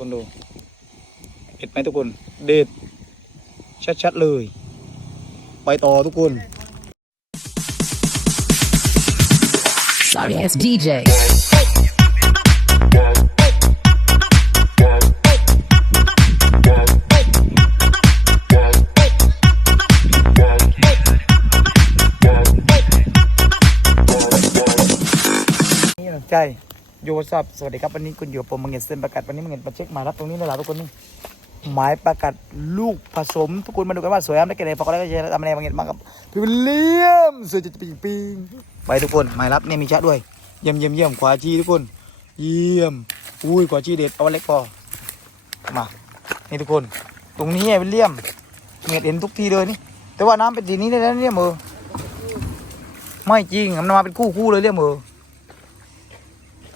คนดูเด็ดไหมทุกคน เด็ด ชัดๆเลย ไปต่อทุกคน Sorry ass DJ. นี่ โยซับสวัสดีครับวันนี้คุณอยู่ผมมังเงินเซนประกาศวันนี้มังเงินมาเช็คหมายรับตรงนี้เลยล่ะทุกคนนี่หมายประกาศลูกผสม ทุกคนมาดูกันว่าสวยงามได้แค่ไหนฝากกดไลค์กดแชร์และทำอะไรมังเงินมากับพี่เลี่ยมสวยจะปีปิงไปทุกคนหมายรับเนี่ยมีชะด้วยเยี่ยมเยี่ยมเยี่ยมขวาจีทุกคน เยี่ยมอุ้ยขวาจีเด็ดเอาเล็กพอมานี่ทุกคน ตรงนี้ไอ้วิลเลี่ยมเงียเห็นทุกทีเลยนี่แต่ว่าน้ำเป็นสีนี้ได้แล้วเนี่ยมือไม่จริงมันมาเป็นคู่คู่เลยเรียกมือ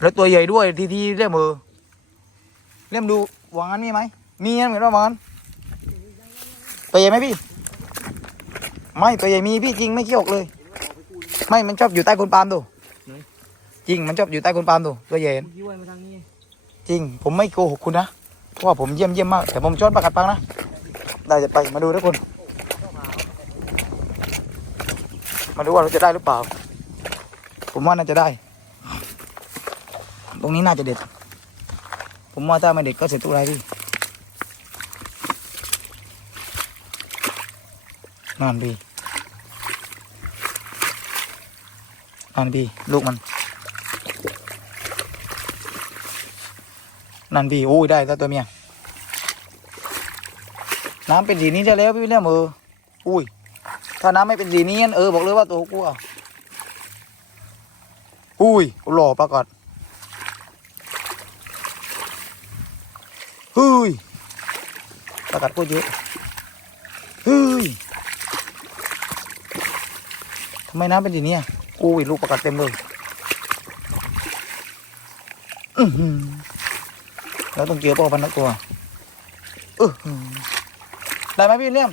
แล้วตัวใหญ่ด้วยทีทีเรียกมือเรียมดูหวังอันมีไหมมีนะเหมือนว่าหวังอันตัวใหญ่ไหมพี่ ไม่ตัวใหญ่มีพี่จริงไม่เขี้ยวอกเลย ไม่มันชอบอยู่ใต้คนปาล์มดูจริงมันชอบอยู่ใต้คนปาล์มดูตัวใหญ่เห็นย้วยมาทางนี้จริง ผมไม่โกหกคุณนะเพราะว่าผมเยี่ยมเยี่ยมมากแต่ผมชอบประกัดปังนะได้จะไปมาดูทุกคน มาดูว่าเราจะได้หรือเปล่า ผมว่าน่าจะได้ ตรงนี้น่าจะเด็ด ผมว่าถ้าไม่เด็ดก็เสร็จทุกรพี่นันพี่นั่นพี่ลูกมันนั่นพี่โอ้ยได้แล้วตัวเมียน้ำเป็นสีนี้จะแล้วพี่เนี่ยมืออุ้ย ถ้าน้ำไม่เป็นสีนี้เออบอกเลยว่าตัวกูอะอุ้ยหล่อปรากฏเฮ้ย ปรากฏกูเยอะเฮ้ยทำไมน้ำเป็นสีนี้อะอุ้ยลูกปรากฏเต็มเลยอือแล้วต้องเจอพ่อพันนักตัวได้ไหมพี่เลี่ยม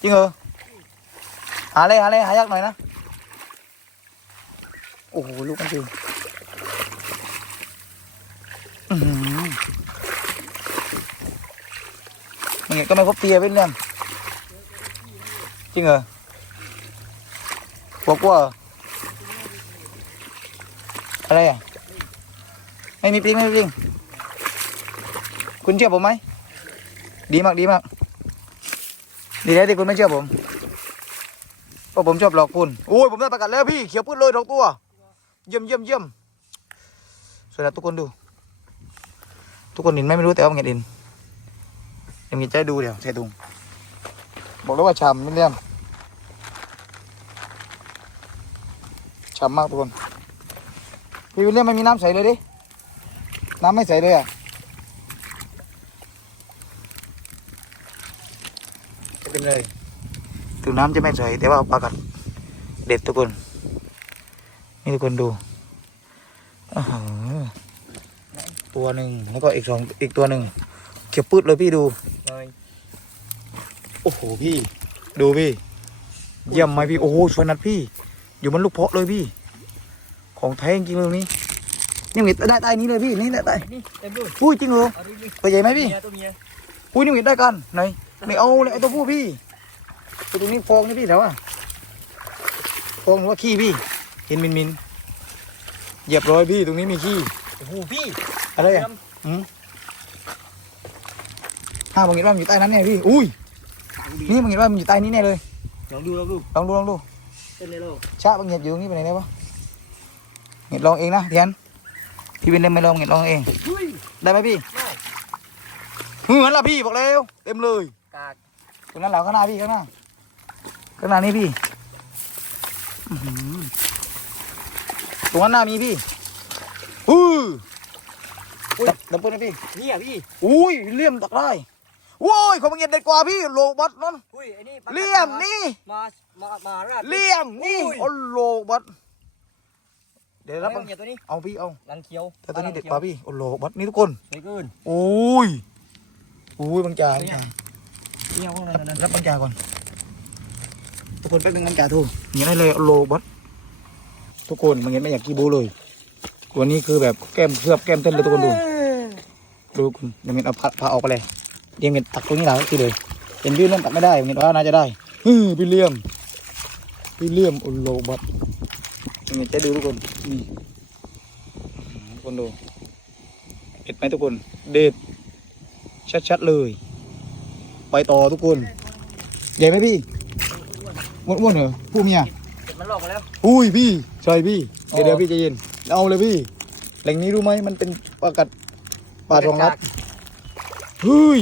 จริงเหรอหาเลยหาเลยหายากหน่อยนะ โอ้โห ลูกมันจ ริงอื้อหือมันก็ไม่ครบเตียเป็นเรื่องจริงเหรอบอกว่าอะไรอะไม่มีปลิงไม่มีปลิงคุณเชื่อผมไหม ดีมากดีมาก ดีแล้วที่คุณไม่เชื่อผมเพราะผมชอบหลอกคุณโอ้ยผมได้ประกาศแล้วพี่เขียวปื้ดเลยดอกตัว เยี่ยมเยี่ยมเยี่ยมสวยนะทุกคนดู ทุกคนเห็นไหมไม่รู้แต่ว่ามันเห็นเห็น เดี๋ยวมีใจดูเดี๋ยวใส่ตุงบอกแล้วว่าฉ่ำไม่เลี่ยมฉ่ำมากทุกคนพี่วิลเลียมไม่มีน้ำใสเลยดิน้ำไม่ใสเลยอะจะเป็นเลยถึงน้ำจะไม่ใสแต่ว่าปลากัดเด็ดทุกคน นี่ทุกคนดูอ้าวตัวหนึ่งแล้วก็อีกสองอีกตัวหนึ่ง เขียวปืดเลยพี่ดูเลยโอ้โหพี่ ดูพี่ เยี่ยมไหมพี่ โอ้โหสวยนัดพี่ อยู่บนลูกเพาะเลยพี่ ของแท้จริงๆเลยนี่นี่เห็นได้ใต้นี้เลยพี่นี่ได้ใต้นี่เต็มด้วยอุ้ยจริงเหรอเอาดิดิตัวใหญ่ไหมพี่เมียตัวเมียอุ้ยนี่เห็นได้กันไหนไม่เอาเลยไอ้ตัวผู้พี่ตัวตรงนี้ฟองนี่พี่แถวอะฟองหรือว่าขี้พี่ เห็นมินมินเหยียบร้อยพี่ตรงนี้มีขี้โอ้โหพี่ อะไรอะอืม ห้ามึงเห็นว่ามันอยู่ใต้นั้นเนี่ยพี่ อุ้ย นี่มึงเห็นว่ามันอยู่ใต้นี้แน่เลย ลองดูลองดูลองดูลองดูเต้นเลยโลชาบังเหยียบอยู่ตรงนี้ไปไหนได้ปะเห็นลองเองนะเทียน พี่เป็นเล่นไม่ลองเห็นลองเองอุ้ยได้ไหมพี่ได้เหมือนละพี่บอกแล้วเต็มเลยกากตรงนั้นเหรอข้างหน้าพี่ข้างหน้า ข้างหน้านี่พี่อื้อหือตรงนั้นหน้ามีพี่อุ้ยดับดับเบิ้ลนะพี่นี่อะพี่ อุ้ยเลี่ยมตักได้ โว้ยของมึงเห็นเด็ดกว่าพี่โลบัตนั่นอุ้ยไอ้นี่เลี่ยมนี่มามามาราด เลี่ยมนี่อุ้ย โอ้โลบัตเดี๋ยวแล้รัวบเมียตัวนี้เอาพี่เอาลังเขียวแต่ตัวนี้เด็ดกว่าพี่โอ้โลบัตนี่ทุกคนสวยเกินโอ้ยโอ้ยบางจ่าเนี่ยนี่เอาพวกนั้นนั่นรับบางจ่าก่อนทุกคนแป๊บนึงบางจ่าทูอย่างนี้ได้เลยโลบัตทุกคนมันเห็นไม่อยากกีบูเลยตัวนี้คือแบบแก้มเคลือบแก้มเต้นเลยทุกคนดู ดูคุณเดี๋ยวเงินเอาพาพาออกไปเลย เดี๋ยวเงินตักตรงนี้หลังทีเลยเห็นพี่เริ่มตักไม่ได้เงินว่าน่าจะได้ฮึมพี่เลี่ยมพี่เลี่ยมอุโลบัตเดี๋ยวเงินจะดูทุกคนนี่ทุกคนดูเห็ดไหมทุกคนเด็ดชัดๆเลย ไปต่อทุกคนใหญ่ไหมพี่ม้วนๆเหรอพวกเนี้ยเก็บมันหลอกมาแล้วอุ้ยพี่ใช่พี่เดี๋ยวเดี๋ยวพี่ใจเย็นเอาเลยพี่แหล่งนี้รู้ไหมมันเป็นปลากัดปลาทองรัด เฮ้ย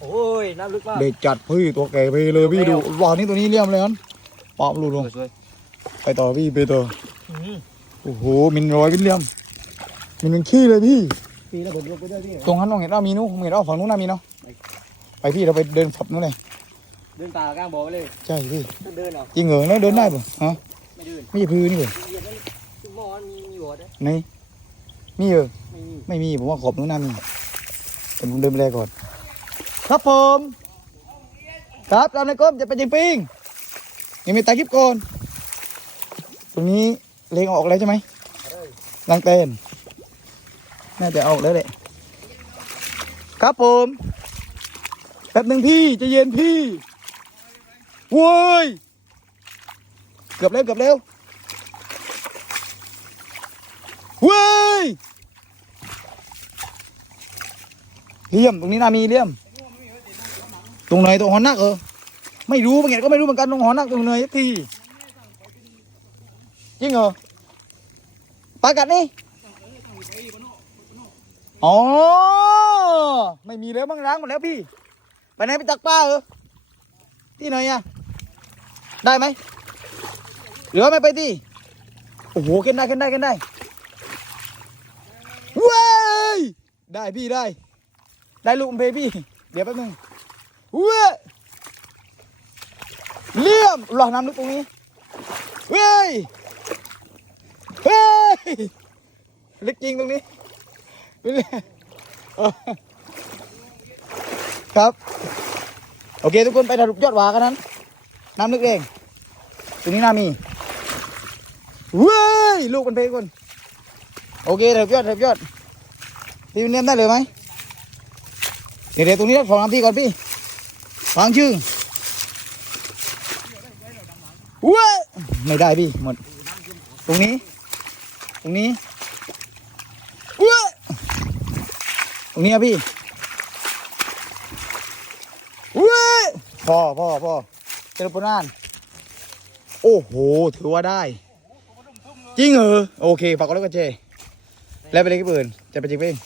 โอ้ยน้ำลึกมากเด็กจัดพี่ตัวแก่ไปเลยพี่ดูว้าวนี่ตัวนี้เลี่ยมเลยนั้นปอบลูลงสวยไปต่อพี่ไปต่อๆอืมโอ้โหมินร้อยพี่เลี่ยมมินเป็นขี้เลยพี่ปีแล้วผมยกไปด้วยพี่ตรงนั้นน้องเห็นว่ามีนู้นเห็นว่าฝั่งนู้นน่ามีเนาะไปพี่เราไปเดินฝับนู้นเลยเดินป่ากลางบ่อไปเลยใช่พี่เดินเหรอจริงเหรอแล้วเดินได้ปะฮะไม่เดินไม่ใช่พื้นนี่เหรอเหยียบนั่นทุกหม้อมีมีหัวด้วยไหนมีเหรอไม่มีไม่มีผมว่าขอบนู้นน่ามีแต่ ผมเดินไปเลยก่อน ครับผม ครับเราในก้มจะไปยิงปิงยังมีตาคลิปก่อนตรงนี้เลงออกแล้วใช่ไหมลังเตนน่าจะออกแล้วแหละครับผมแป๊บหนึ่งพี่จะเย็นพี่โว้ยเกือบแล้วเกือบแล้วเว้ย เลี่ยมตรงนี้นามีเลี่ยม ตรงไหนตรงหอนักเออไม่รู้บางอย่างก็ไม่รู้เหมือนกันตรงหอนักตรงไหนทีจริงเหรอปากัดนี่อ๋อไม่มีแล้วมั้งล้างหมดแล้วพี่ไปไหนไปตักปลาเหรอที่ไหนอะได้ไหมหรือว่าไม่ไปที่โอ้โหเข็นได้เข็นได้เข็นได้เว้ยได้พี่ได้ ได้ลูกเพพี่เดี๋ยวแป๊บนึงเว้ยเลี่ยมรอน้ำลึกตรงนี้เว้ยเฮ้ยลึกจริงตรงนี้เว้ยเออครับ โอเคทุกคนไปถ่ายรูปยอดหวากันนั้น น้ำลึกเองตรงนี้น้ามีเว้ยลูกมันเพทุกคนโอเคถ่ายยอดถ่ายยอดพี่เนียมได้เลยไหม เดี๋ยวเดี๋ยวตรงนี้สองน้ำพี่ก่อนพี่ฟังชื่อว้ยไม่ได้พี่หมด ตรงนี้ ตรงนี้ว้ยตรงนี้อะพี่ว้ยพอพอพอเจอปนานโอ้โห ถือว่าได้ จริงเหรอ โอเคฝากกดไลค์กดแชร์แล้วไปเลยกี่ปืนจะไปจิกเอง